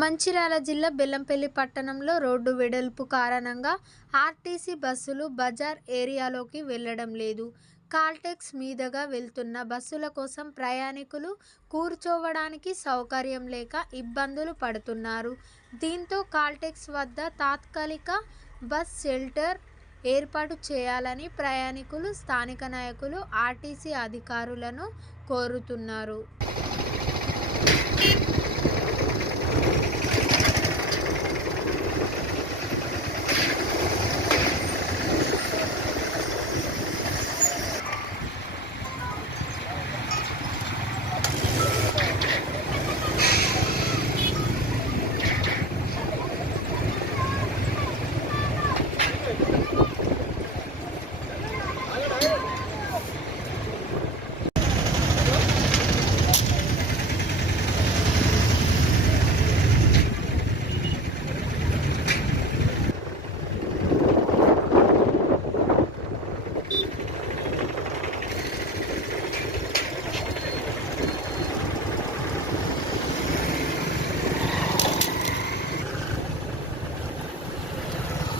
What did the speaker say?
మంచిర్యాల జిల్లా బెల్లంపల్లి పట్టణంలో రోడ్డు వెడల్పు కారణంగా ఆర్టీసీ బస్సులు బజార్ ఏరియాలోకి వెళ్ళడం లేదు. కాల్టెక్స్ మీదుగా వెళ్తున్న బస్సుల కోసం ప్రయాణికులు కూర్చోవడానికి సౌకర్యం లేక ఇబ్బందులు పడుతున్నారు. దీంతో కాల్టెక్స్ వద్ద తాత్కాలిక బస్ షెల్టర్ ఏర్పాటు చేయాలని ప్రయాణికులు స్థానిక నాయకులు ఆర్టీసీ అధికారులను కోరుతున్నారు.